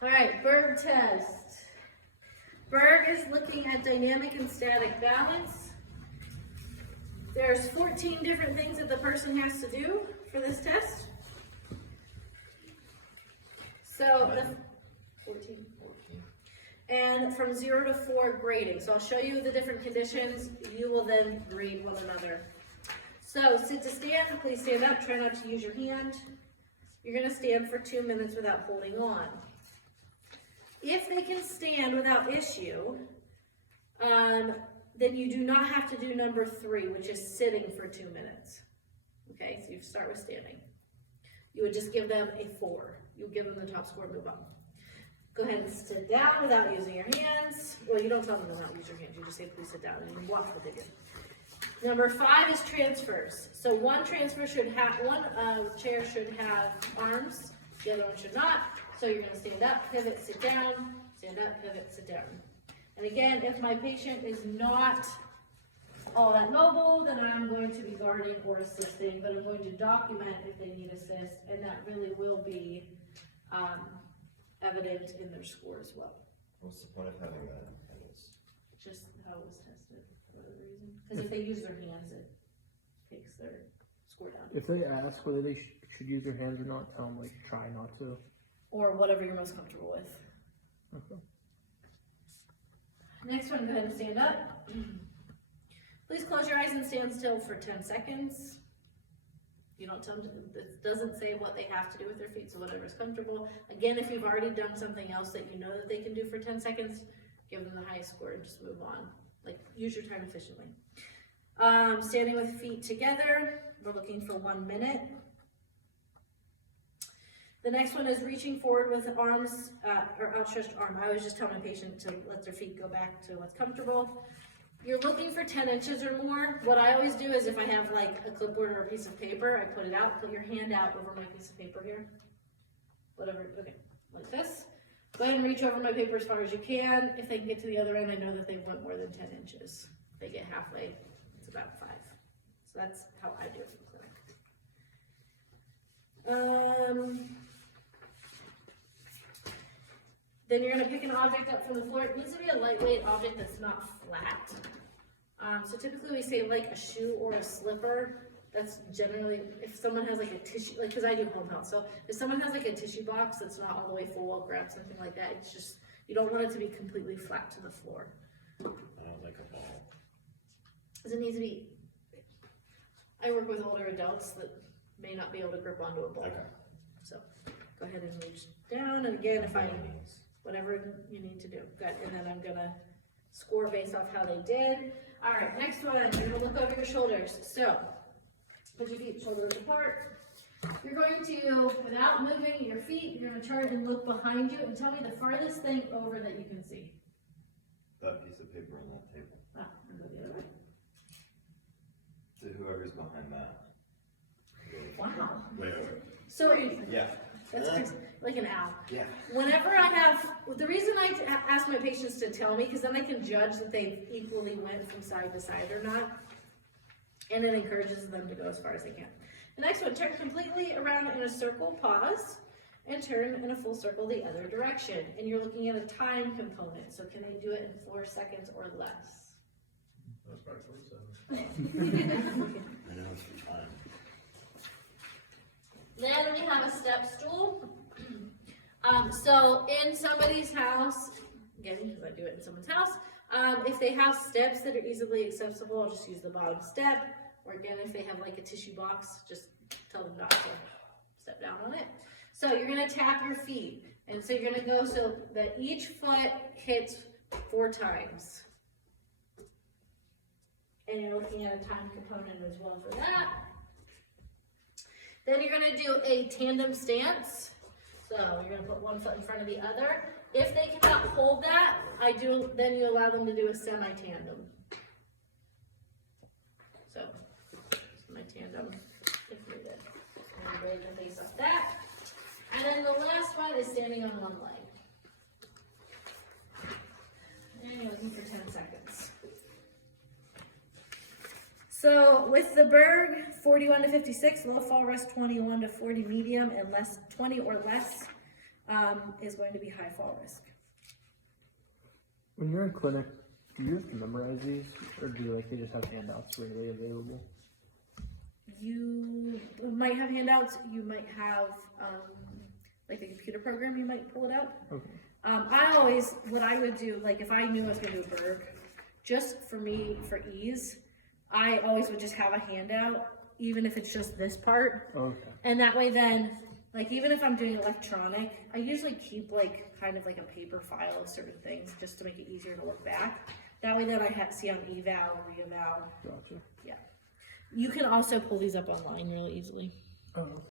All right, Berg test. Berg is looking at dynamic and static balance. There's 14 different things that the person has to do for this test. So, 14. And from 0 to 4 grading. So I'll show you the different conditions. You will then grade one another. So sit to stand, please stand up, try not to use your hand. You're gonna stand for 2 minutes without holding on. If they can stand without issue, then you do not have to do number 3, which is sitting for 2 minutes. Okay, so you start with standing. You would just give them a 4. You would give them the top score and move on. Go ahead and sit down without using your hands. Well, you don't tell them to not use your hands. You just say, please sit down, and you watch what they do. Number 5 is transfers. So one transfer should have, one chair should have arms, the other one should not. So you're going to stand up, pivot, sit down, stand up, pivot, sit down. And again, if my patient is not all that mobile, then I'm going to be guarding or assisting, but I'm going to document if they need assist, and that really will be evident in their score as well. What's the point of having that? Just how it was tested for whatever reason. Because if they use their hands, it takes their score down. If they ask whether they should use their hands or not, tell them like try not to. Or whatever you're most comfortable with. Okay. Next one, go ahead and stand up. Please close your eyes and stand still for 10 seconds. You don't tell them to, it doesn't say what they have to do with their feet, so whatever's comfortable. Again, if you've already done something else that you know that they can do for 10 seconds, give them the highest score and just move on. Like, use your time efficiently. Standing with feet together, we're looking for 1 minute. The next one is reaching forward with arms, or outstretched arm. I always just tell my patient to let their feet go back to what's comfortable. You're looking for 10 inches or more. What I always do is if I have like a clipboard or a piece of paper, I put it out, put your hand out over my piece of paper here. Whatever, okay, like this. Go ahead and reach over my paper as far as you can. If they can get to the other end, I know that they went more than 10 inches. If they get halfway, it's about 5. So that's how I do it in clinic. Then you're going to pick an object up from the floor. It needs to be a lightweight object that's not flat. So typically we say like a shoe or a slipper. That's generally, if someone has like a tissue, like because I do home health. So if someone has like a tissue box that's not all the way full, I'll grab something like that. It's just, you don't want it to be completely flat to the floor. I don't like a ball. Does it need to be, I work with older adults that may not be able to grip onto a ball. Okay. So go ahead and reach down. And again, if I, whatever you need to do. Good, and then I'm gonna score based off how they did. All right, next one, you're gonna look over your shoulders. So, put your feet shoulders apart. You're going to, without moving your feet, you're gonna turn and look behind you and tell me the farthest thing over that you can see. That piece of paper on that table. Ah, and go the other way. To whoever's behind that. Wow. Wait, wait. So, Yeah. that's crazy. Like an owl. Yeah. Whenever I have, the reason I ask my patients to tell me, because then I can judge that they've equally went from side to side or not, and it encourages them to go as far as they can. The next one, turn completely around in a circle, pause, and turn in a full circle the other direction. And you're looking at a time component, so can they do it in 4 seconds or less? That's probably 47. I know it's your time. Then we have a step stool. So in somebody's house, again, because I do it in someone's house, if they have steps that are easily accessible, I'll just use the bottom step. Or again, if they have like a tissue box, just tell them not to step down on it. So you're gonna tap your feet. And so you're gonna go so that each foot hits 4 times. And you're looking at a time component as well for that. Then you're gonna do a tandem stance. So you're gonna put one foot in front of the other. If they cannot hold that, then you allow them to do a semi-tandem. So, semi-tandem if needed. And raise your face like that. And then the last one is standing on one leg. And you're looking for 10 seconds. So with the Berg, 41 to 56, low fall rest 21 to 40 medium, and less 20 or less. is going to be high fall risk. When you're in clinic, do you have to memorize these, or do they just have handouts readily available? You might have handouts, you might have, like the computer program, you might pull it up. Okay. What I would do, like if I knew I was gonna do a BERG, just for me, for ease, I always would just have a handout, even if it's just this part. Okay. And that way then, like even if I'm doing electronic, I usually keep like kind of like a paper file of certain things just to make it easier to look back. That way then I see on eval or re-eval. Gotcha. Yeah. You can also pull these up online really easily. Oh.